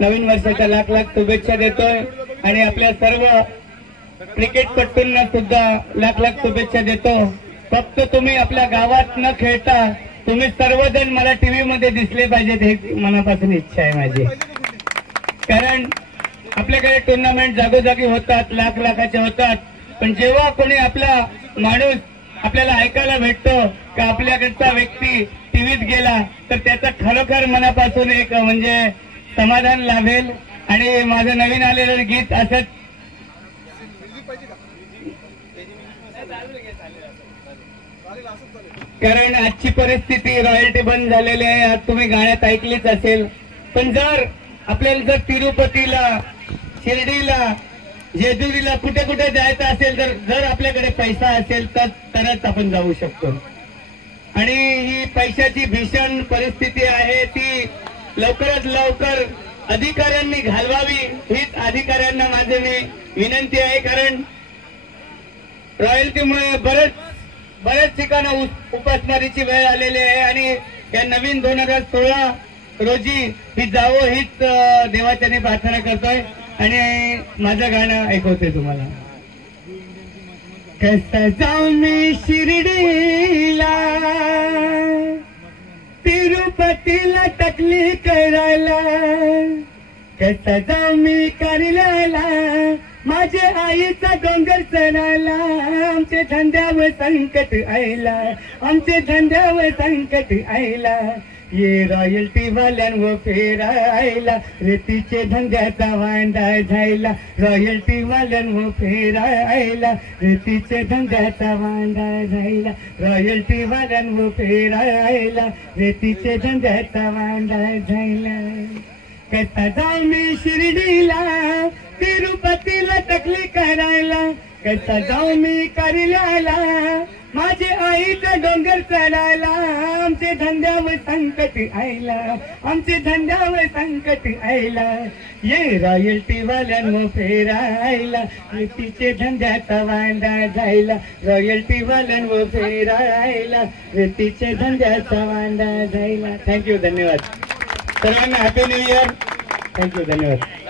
नवीन वर्षाच्या लाख लाख शुभेच्छा देतोय आणि आपल्या सर्व क्रिकेटपटूंना सुद्धा लाख लाख शुभेच्छा देतो। फक्त तुम्ही आपल्या गावात न खेळता तुम्ही सर्वजण मला टीव्ही मध्ये दिसले पाहिजेत, हे मनापासून इच्छा आहे माझी। कारण आपल्याकडे टुर्नामेंट जागोजागी होतात, लाख लाखाचे होतात, पण जेव्हा कोणी आपला माणूस आपल्याला ऐकायला भेटतो की आपल्याकडचा व्यक्ती टीव्हीत गेला तर त्याचा खरोखर मनापासून एक म्हणजे समाधान लाभेल। आणि माझं नवीन आलेलं गीत असंच कारण आजची परिस्थिती रॉयल्टी बंद झालेली आहे, आज तुम्ही गाण्यात ऐकलीच असेल। पण जर आपल्याला जर तिरुपतीला, शिर्डीला, जेजुरीला कुठे कुठे जायचं असेल तर जर आपल्याकडे पैसा असेल तरच आपण जाऊ शकतो। आणि ही पैशाची भीषण परिस्थिती आहे, ती लवकरात लवकर अधिकाऱ्यांनी घालवावी हीच अधिकाऱ्यांना माझी विनंती आहे। कारण रॉयल्टीमुळे बरेच ठिकाणी उपासमारीची वेळ आलेली आहे आणि या नवीन 2016 रोजी ही जावं हीच देवाच्याने प्रार्थना करतोय आणि माझं गाणं ऐकवते तुम्हाला। कसं जाऊ मी शिर्डीला, तिरुपतीला टकली करायला, कसं जाऊ मी कार्याला, माझे आईचा डोंगर चढायला, आमचे धंद्यावर संकट आयला, आमचे धंद्यावर संकट आयला, ये रॉयल्टी वाल्यांवर फेरायला, रेतीचे धंद्याचा वांडा झायला, रॉयल्टी वाल्यांवर फेरायला, रेतीचे धंद्याचा वांडा झायला, रॉयल्टी वाल्यांवर फेरायला, रेतीचे धंद्याचा वांडा झायला। कसा जाऊ मी शिर्डीला, तिरुपतीला टकली करायला, कसा जाऊ मी कार्याला, माझे आईचा डोंगर चढायला, आमचे धंद्यावर संकट आयला, आमचे धंद्यावर संकट आयला, ये रॉयल्टी वाल्यांवर फेरायला, रेतीचे धंद्याचा वांडा जायला, रॉयल्टी वाल्यांवर फेरायला, रेतीचे धंद्याचा वांडा जायला। थँक्यू, धन्यवाद सर्वांना, हॅपी न्यू इयर। थँक्यू, धन्यवाद।